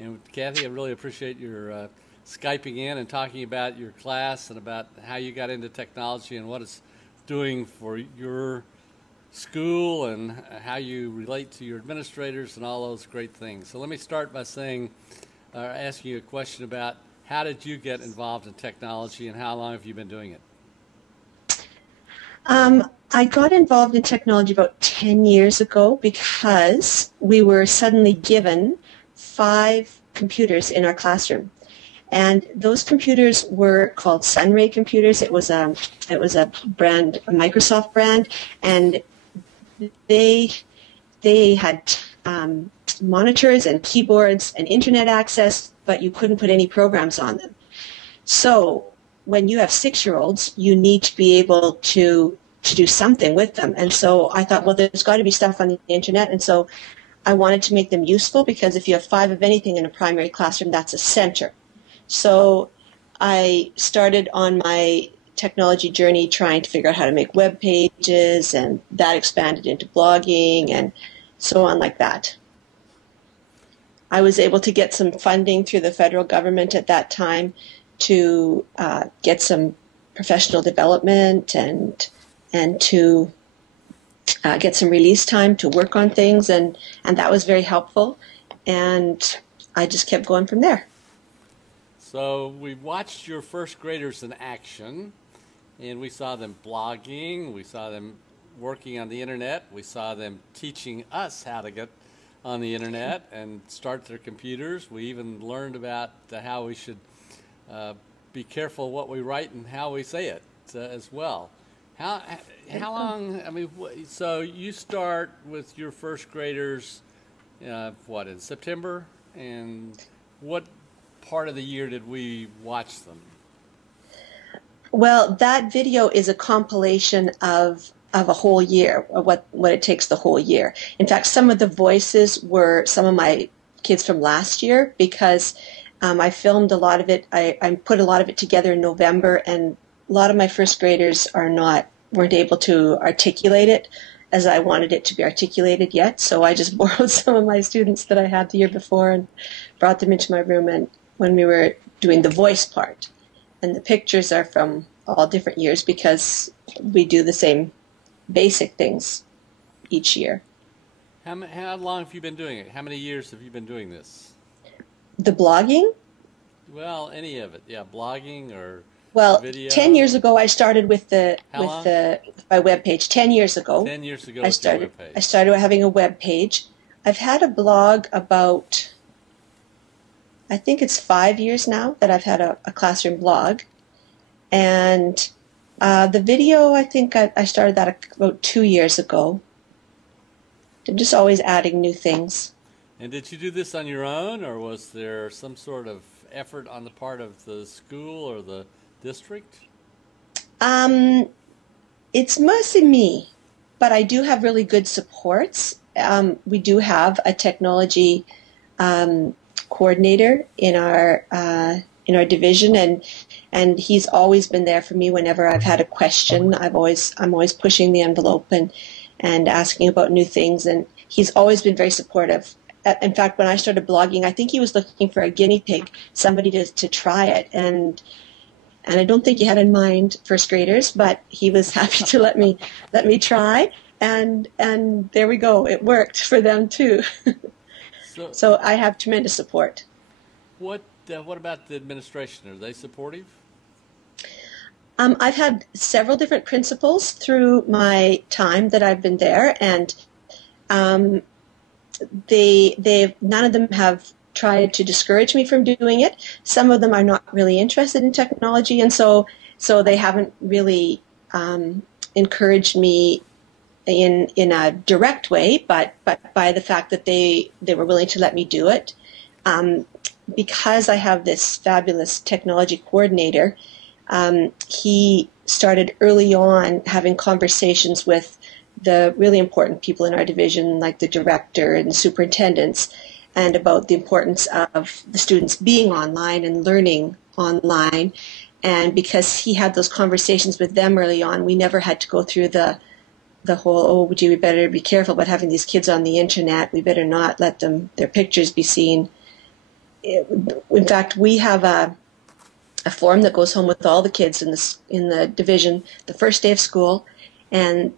And Kathy, I really appreciate your Skyping in and talking about your class and about how you got into technology and what it's doing for your school and how you relate to your administrators and all those great things. So let me start by asking you a question about how did you get involved in technology and how long have you been doing it? I got involved in technology about 10 years ago because we were suddenly given 5 computers in our classroom. And those computers were called Sunray computers. It was a brand, a Microsoft brand, and they they had monitors and keyboards and internet access, but you couldn't put any programs on them. So when you have 6-year-olds, you need to be able to do something with them. And so I thought, well, there's got to be stuff on the internet. And so I wanted to make them useful, because if you have 5 of anything in a primary classroom, that's a center. So I started on my technology journey trying to figure out how to make web pages, and that expanded into blogging and so on like that. I was able to get some funding through the federal government at that time to get some professional development and to get some release time to work on things, and that was very helpful, and I just kept going from there. So we watched your first graders in action, and we saw them blogging, we saw them working on the internet, we saw them teaching us how to get on the internet and start their computers. We even learned about how we should be careful what we write and how we say it as well. How long, I mean, so you start with your first graders, what, in September? And what part of the year did we watch them? Well, that video is a compilation of a whole year, of what it takes the whole year. In fact, some of the voices were some of my kids from last year, because I filmed a lot of it. I put a lot of it together in November, and a lot of my first graders weren't able to articulate it as I wanted it to be articulated yet. So I just borrowed some of my students that I had the year before and brought them into my room, and when we were doing the voice part. And the pictures are from all different years, because we do the same basic things each year. How long have you been doing it? How many years have you been doing this? The blogging? Well, any of it. Yeah, blogging or video. 10 years ago I started with my web page. 10 years ago. 10 years ago I with your started web page. I started having a web page. I've had a blog about, I think it's 5 years now that I've had a classroom blog. And the video, I think I started that about 2 years ago. I'm just always adding new things. And did you do this on your own, or was there some sort of effort on the part of the school or the district? It's mostly me, but I do have really good supports. We do have a technology coordinator in our division, and he's always been there for me whenever I've had a question. I'm always pushing the envelope and asking about new things, and he's always been very supportive. In fact, when I started blogging, I think he was looking for a guinea pig, somebody to try it, and I don't think he had in mind first graders, but he was happy to let me try, and there we go. It worked for them too. So I have tremendous support. What about the administration? Are they supportive? I've had several different principals through my time that I've been there, and none of them have tried to discourage me from doing it. Some of them are not really interested in technology, and so they haven't really encouraged me in a direct way, but by the fact that they were willing to let me do it. Because I have this fabulous technology coordinator, he started early on having conversations with the really important people in our division, like the director and the superintendents, and about the importance of the students being online and learning online. And because he had those conversations with them early on, we never had to go through the whole, oh, gee, we better be careful about having these kids on the internet. We better not let their pictures be seen. in fact, we have a form that goes home with all the kids in the division the first day of school, and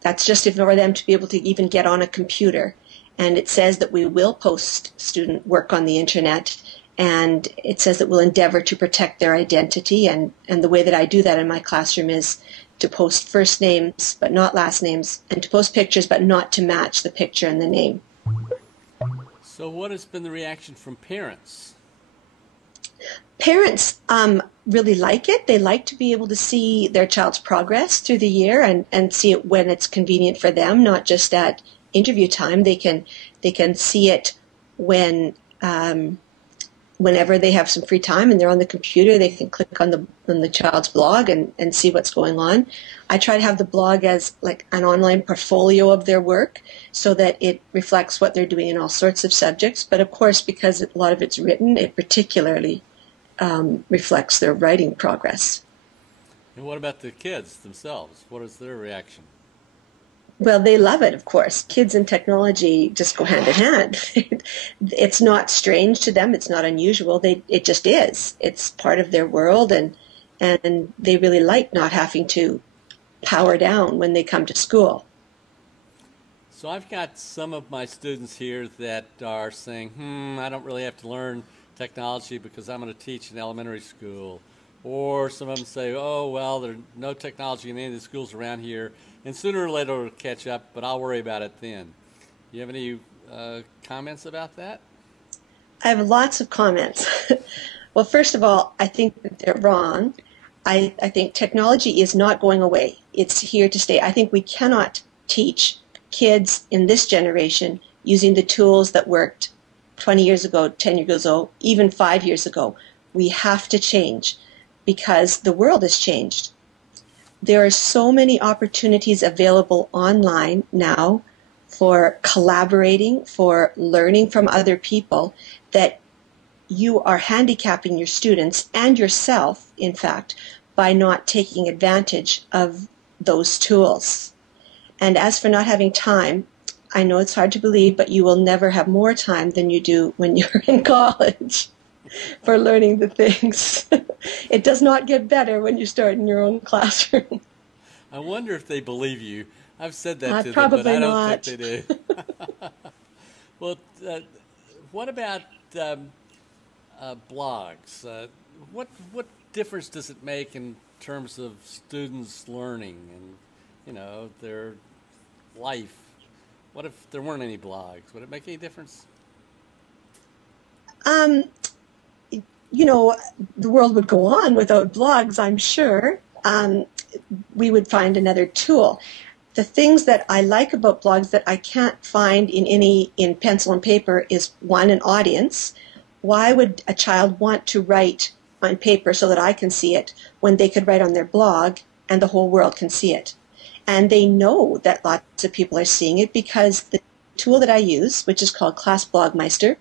that's just for them to be able to even get on a computer. And it says that we will post student work on the internet, and it says that we'll endeavor to protect their identity. And the way that I do that in my classroom is to post first names but not last names, and to post pictures but not to match the picture and the name. So what has been the reaction from parents? Parents really like it. They like to be able to see their child's progress through the year and see it when it's convenient for them, not just at interview time. They can see it when whenever they have some free time and they're on the computer. They can click on the child's blog and see what's going on. I try to have the blog as like an online portfolio of their work so that it reflects what they're doing in all sorts of subjects. But of course, because a lot of it's written, it particularly reflects their writing progress. And what about the kids themselves? What is their reaction? Well, they love it, of course. Kids and technology just go hand in hand. It's not strange to them. It's not unusual. It just is. It's part of their world, and they really like not having to power down when they come to school. So I've got some of my students here that are saying, I don't really have to learn technology because I'm going to teach in elementary school. Or some of them say, oh, well, there's no technology in any of the schools around here, and sooner or later it'll catch up, but I'll worry about it then. You have any comments about that? I have lots of comments. Well, first of all, I think that they're wrong. I think technology is not going away. It's here to stay. I think we cannot teach kids in this generation using the tools that worked 20 years ago, 10 years ago, even 5 years ago. We have to change because the world has changed. There are so many opportunities available online now for collaborating, for learning from other people, that you are handicapping your students and yourself, in fact, by not taking advantage of those tools. And as for not having time, I know it's hard to believe, but you will never have more time than you do when you're in college for learning the things. It does not get better when you start in your own classroom. I wonder if they believe you. I've said that to them, probably but I don't not. think they do. Well, what about blogs? What difference does it make in terms of students learning and their life? What if there weren't any blogs? Would it make any difference? The world would go on without blogs, I'm sure. We would find another tool. The things that I like about blogs that I can't find in pencil and paper is, one, an audience. Why would a child want to write on paper so that I can see it when they could write on their blog and the whole world can see it? And they know that lots of people are seeing it because the tool that I use, which is called Class Blogmeister,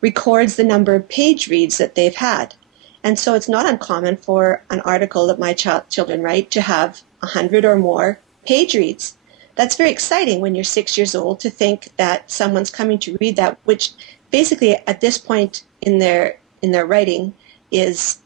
records the number of page reads that they've had. And so it's not uncommon for an article that my children write to have 100 or more page reads. That's very exciting when you're 6 years old to think that someone's coming to read that, which basically at this point in their writing is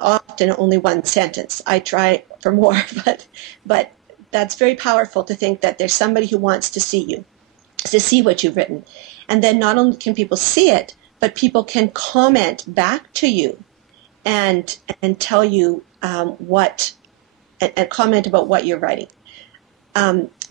often only one sentence. I try for more, but that's very powerful to think that there's somebody who wants to see you, to see what you've written. And then not only can people see it, but people can comment back to you and tell you and comment about what you're writing.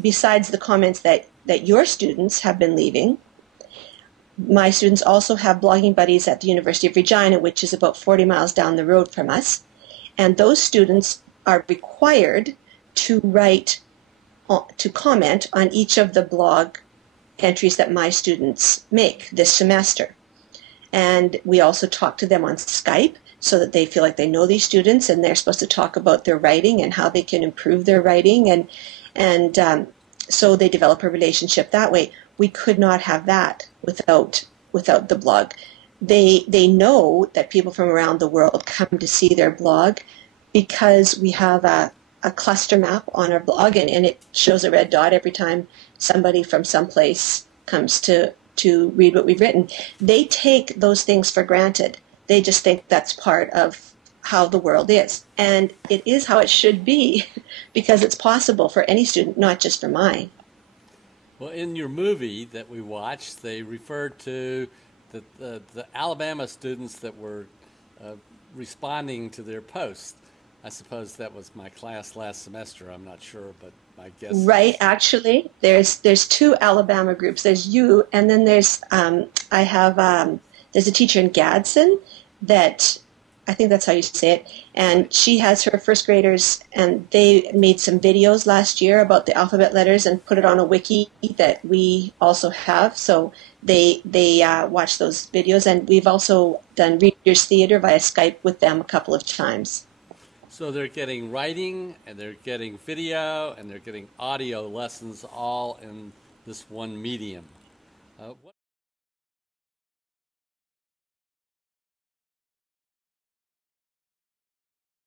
Besides the comments that your students have been leaving, my students also have blogging buddies at the University of Regina, which is about 40 miles down the road from us. And those students are required to comment on each of the blog entries that my students make this semester. And we also talk to them on Skype so that they feel like they know these students and they're supposed to talk about their writing and how they can improve their writing. And so they develop a relationship that way. We could not have that without the blog. They know that people from around the world come to see their blog because we have a cluster map on our blog, and it shows a red dot every time somebody from someplace comes to to read what we've written. They take those things for granted. They just think that's part of how the world is. And it is how it should be because it's possible for any student, not just for mine. Well, in your movie that we watched, they referred to the Alabama students that were responding to their posts. I suppose that was my class last semester. I'm not sure, but my guess Right, is. actually, there's two Alabama groups. There's you, and then there's there's a teacher in Gadsden that I think that's how you say it, and Right. she has her first graders, and they made some videos last year about the alphabet letters and put it on a wiki that we also have. So they watch those videos, and we've also done readers theater via Skype with them a couple of times. So they're getting writing, and they're getting video, and they're getting audio lessons all in this one medium. What